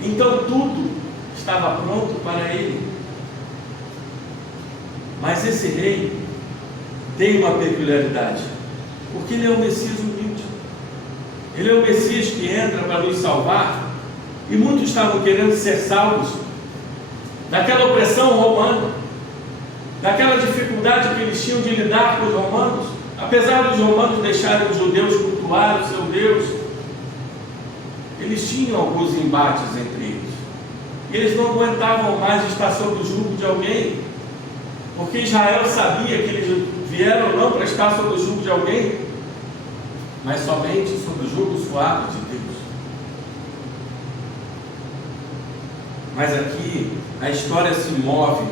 Então tudo estava pronto para ele. Mas esse rei tem uma peculiaridade, porque ele é o Messias humilde. Ele é o Messias que entra para nos salvar, e muitos estavam querendo ser salvos daquela opressão romana, daquela dificuldade que eles tinham de lidar com os romanos. Apesar dos romanos deixarem os judeus cultuar o seu Deus, eles tinham alguns embates entre eles, e eles não aguentavam mais estar sob o jugo de alguém, porque Israel sabia que eles vieram não para estar sob o jugo de alguém, mas somente sob o jugo suave de Deus. Mas aqui a história se move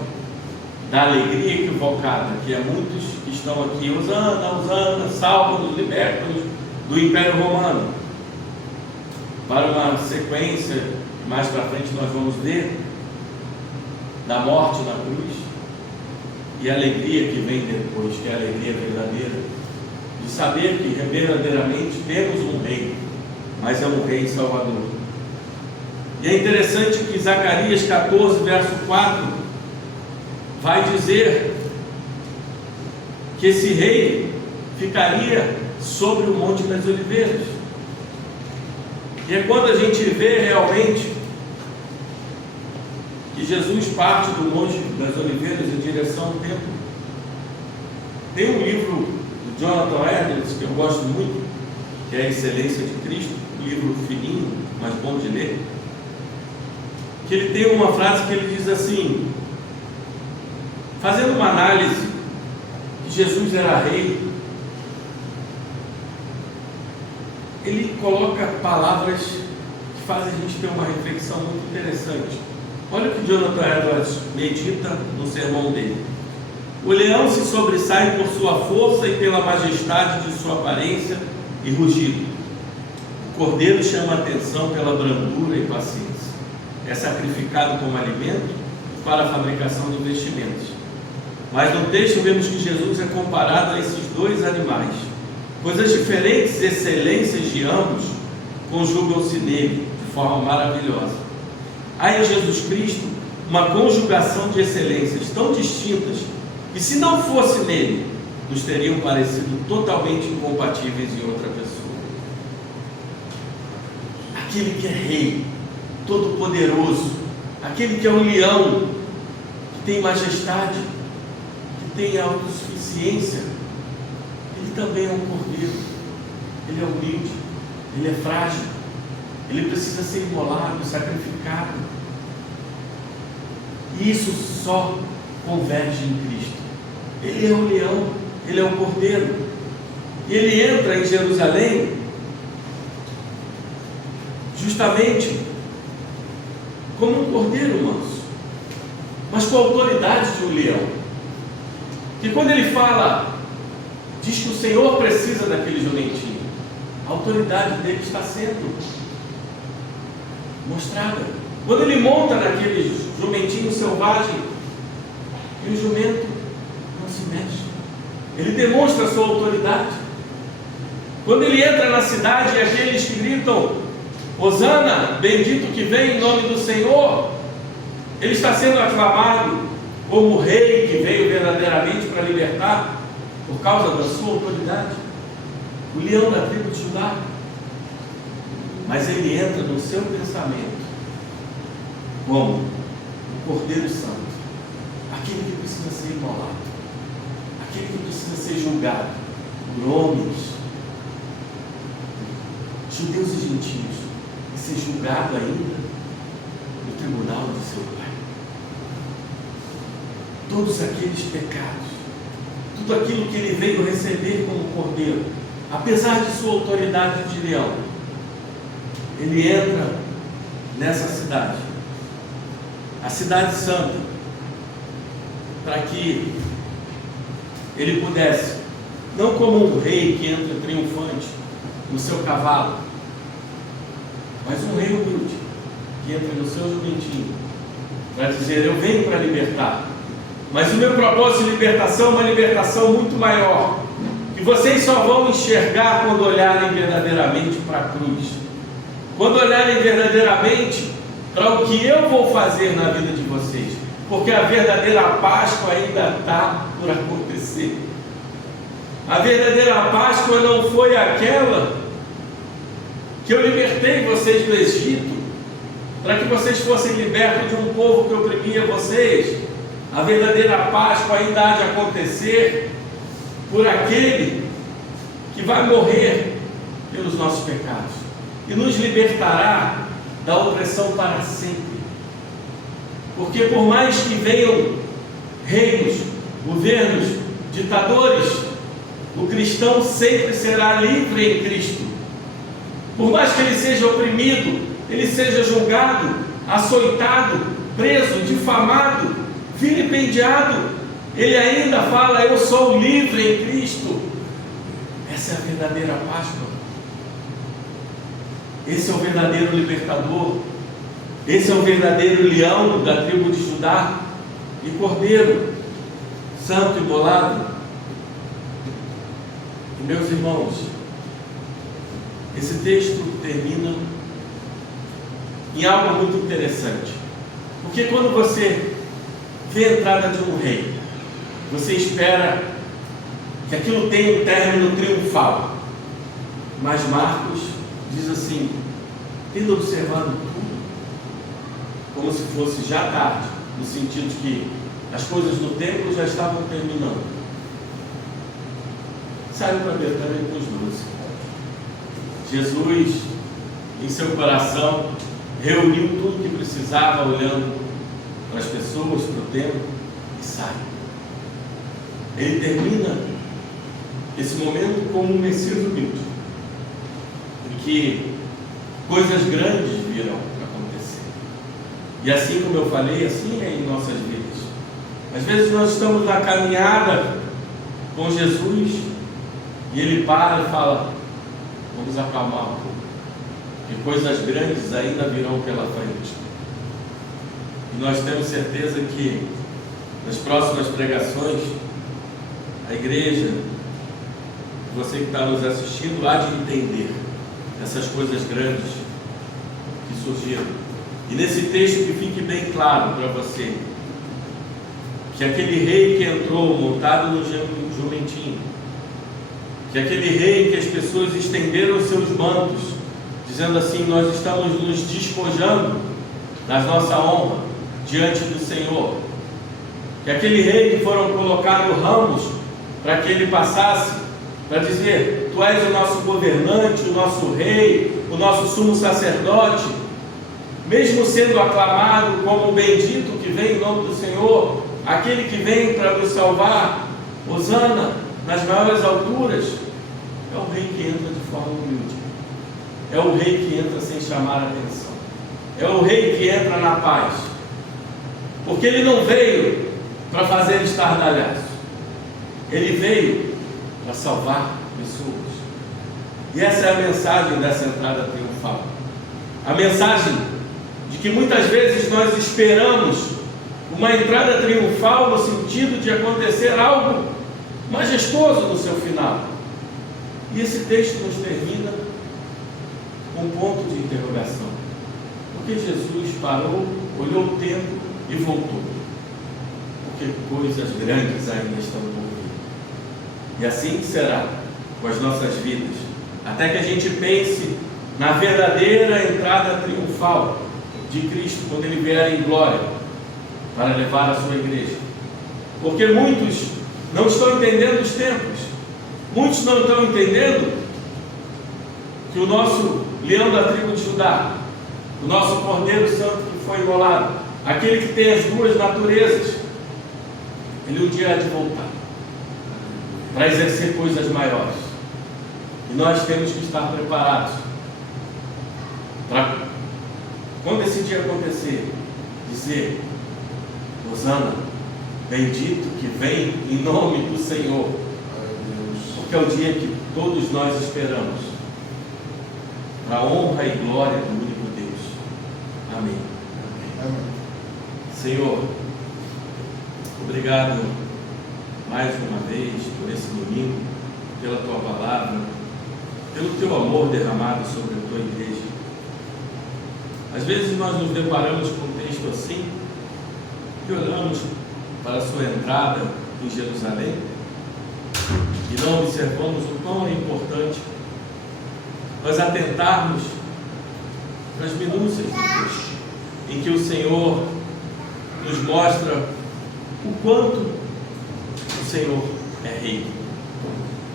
da alegria equivocada, que é muitos que estão aqui, Hosana, salva-nos, liberta-nos do Império Romano, para uma sequência, mais para frente nós vamos ver, da morte na cruz, e a alegria que vem depois, que é a alegria verdadeira, de saber que verdadeiramente temos um rei, mas é um rei salvador. E é interessante que Zacarias 14, verso 4, vai dizer que esse rei ficaria sobre o Monte das Oliveiras. E é quando a gente vê realmente que Jesus parte do Monte das Oliveiras em direção ao templo. Tem um livro do Jonathan Edwards que eu gosto muito, que é A Excelência de Cristo, um livro fininho, mas bom de ler, que ele tem uma frase que ele diz assim, fazendo uma análise que Jesus era rei, ele coloca palavras que fazem a gente ter uma reflexão muito interessante. Olha o que Jonathan Edwards medita no sermão dele. O leão se sobressai por sua força e pela majestade de sua aparência e rugido. O cordeiro chama a atenção pela brandura e paciência. É sacrificado como alimento para a fabricação de vestimentas. Mas no texto vemos que Jesus é comparado a esses dois animais, pois as diferentes excelências de ambos conjugam-se nele de forma maravilhosa. Há em Jesus Cristo uma conjugação de excelências tão distintas que, se não fosse nele, nos teriam parecido totalmente incompatíveis em outra pessoa. Aquele que é rei, todo-poderoso, aquele que é um leão, que tem majestade, que tem autossuficiência, ele também é um cordeiro. Ele é humilde, ele é frágil, ele precisa ser imolado, sacrificado. E isso só converge em Cristo. Ele é um leão, ele é um cordeiro, e ele entra em Jerusalém justamente como um cordeiro manso, mas com a autoridade de um leão. Que quando ele fala, diz que o Senhor precisa daquele jumentinho, a autoridade dele está sendo mostrada. Quando ele monta naquele jumentinho selvagem, e o jumento não se mexe, ele demonstra a sua autoridade. Quando ele entra na cidade e aqueles que gritam, Hosana, bendito que vem em nome do Senhor, ele está sendo aclamado como o rei que veio verdadeiramente para libertar, por causa da sua autoridade, o leão da tribo de Judá. Mas ele entra no seu pensamento como o Cordeiro Santo, aquele que precisa ser imolado, aquele que precisa ser julgado por homens, judeus e gentios, e ser julgado ainda no tribunal de seu Pai. Todos aqueles pecados, tudo aquilo que ele veio receber como cordeiro, apesar de sua autoridade de leão, ele entra nessa cidade, a cidade santa, para que ele pudesse, não como um rei que entra triunfante no seu cavalo, mas um rei humilde que entra no seu jumentinho para dizer: eu venho para libertar, mas o meu propósito de libertação é uma libertação muito maior, que vocês só vão enxergar quando olharem verdadeiramente para a cruz, quando olharem verdadeiramente para o que eu vou fazer na vida de vocês, porque a verdadeira Páscoa ainda está por acontecer. A verdadeira Páscoa não foi aquela que eu libertei vocês do Egito, para que vocês fossem libertos de um povo que oprimia vocês. A verdadeira Páscoa ainda há de acontecer por aquele que vai morrer pelos nossos pecados e nos libertará da opressão para sempre. Porque por mais que venham reinos, governos, ditadores, o cristão sempre será livre em Cristo. Por mais que ele seja oprimido, ele seja julgado, açoitado, preso, difamado, vilipendiado, ele ainda fala: eu sou livre em Cristo. Essa é a verdadeira Páscoa. Esse é o verdadeiro libertador. Esse é o verdadeiro leão da tribo de Judá e cordeiro santo imolado. E meus irmãos, esse texto termina em algo muito interessante, porque quando você vê a entrada de um rei, você espera que aquilo tenha um término triunfal, mas Marcos diz assim, tendo observado tudo, como se fosse já tarde, no sentido de que as coisas do templo já estavam terminando, saiu para Betânia com os 12. Jesus, em seu coração, reuniu tudo que precisava, olhando para as pessoas, para o templo, e sai. Ele termina esse momento como um Messias humilde, em que coisas grandes virão a acontecer. E assim como eu falei, assim é em nossas vidas. Às vezes nós estamos na caminhada com Jesus e Ele para e fala: vamos acalmar um pouco, que coisas grandes ainda virão pela frente. E nós temos certeza que nas próximas pregações, a igreja, você que está nos assistindo, há de entender essas coisas grandes que surgiram. E nesse texto, que fique bem claro para você que aquele rei que entrou montado no jumentinho, que aquele rei que as pessoas estenderam seus mantos, dizendo assim: nós estamos nos despojando da nossa honra diante do Senhor, que aquele rei que foram colocados ramos para que ele passasse, para dizer: tu és o nosso governante, o nosso rei, o nosso sumo sacerdote, mesmo sendo aclamado como o bendito que vem em nome do Senhor, aquele que vem para nos salvar, hosana nas maiores alturas, é o rei que entra de forma humilde, é o rei que entra sem chamar a atenção, é o rei que entra na paz, porque ele não veio para fazer estardalhaço, ele veio para salvar pessoas. E essa é a mensagem dessa entrada triunfal, a mensagem de que muitas vezes nós esperamos uma entrada triunfal no sentido de acontecer algo majestoso no seu final, e esse texto nos termina com um ponto de interrogação, porque Jesus parou, olhou o tempo e voltou, porque coisas grandes ainda estão por vir. E assim será com as nossas vidas, até que a gente pense na verdadeira entrada triunfal de Cristo, quando Ele vier em glória para levar a sua igreja. Porque muitos não estão entendendo os tempos, muitos não estão entendendo que o nosso leão da tribo de Judá, o nosso cordeiro santo que foi imolado, aquele que tem as duas naturezas, ele um dia há de voltar para exercer coisas maiores, e nós temos que estar preparados para, quando esse dia acontecer, dizer: hosana, Bendito que vem em nome do Senhor, porque é o dia que todos nós esperamos, para a honra e glória do único Deus. Amém. Senhor, obrigado mais uma vez por esse domingo, pela tua palavra, pelo teu amor derramado sobre a tua igreja. Às vezes nós nos deparamos com um texto assim e olhamos para a sua entrada em Jerusalém e não observamos o quão é importante nós atentarmos nas minúcias do texto, em que o Senhor nos mostra o quanto o Senhor é rei.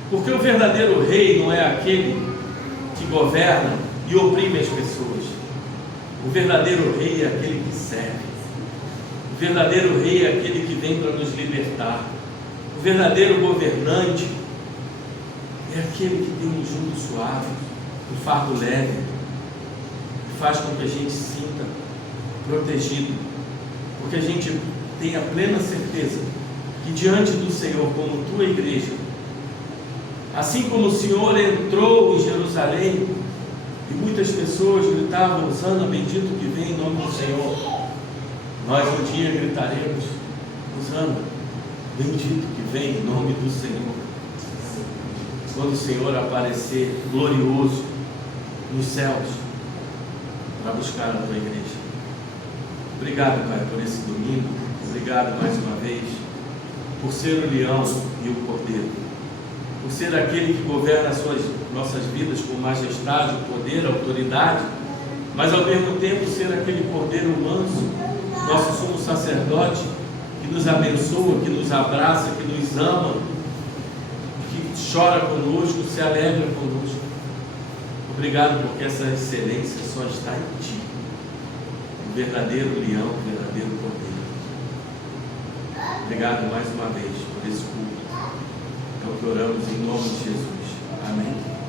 Porque o verdadeiro rei não é aquele que governa e oprime as pessoas. O verdadeiro rei é aquele que serve. O verdadeiro rei é aquele que vem para nos libertar. O verdadeiro governante é aquele que tem um jugo suave, um fardo leve, que faz com que a gente se sinta protegido, porque a gente tem a plena certeza que diante do Senhor, como tua igreja, assim como o Senhor entrou em Jerusalém e muitas pessoas gritavam: Hosana, bendito que vem em nome do Senhor, nós um dia gritaremos: Hosana, bendito que vem em nome do Senhor, quando o Senhor aparecer glorioso nos céus para buscar a tua igreja. Obrigado, Pai, por esse domingo. Obrigado mais uma vez por ser o leão e o cordeiro, por ser aquele que governa as nossas vidas com majestade, poder, autoridade, mas ao mesmo tempo ser aquele cordeiro manso, nosso sumo sacerdote, que nos abençoa, que nos abraça, que nos ama, que chora conosco, se alegra conosco. Obrigado porque essa excelência só está em Ti, o verdadeiro leão, o verdadeiro cordeiro. Obrigado mais uma vez por esse culto. É o que oramos em nome de Jesus. Amém.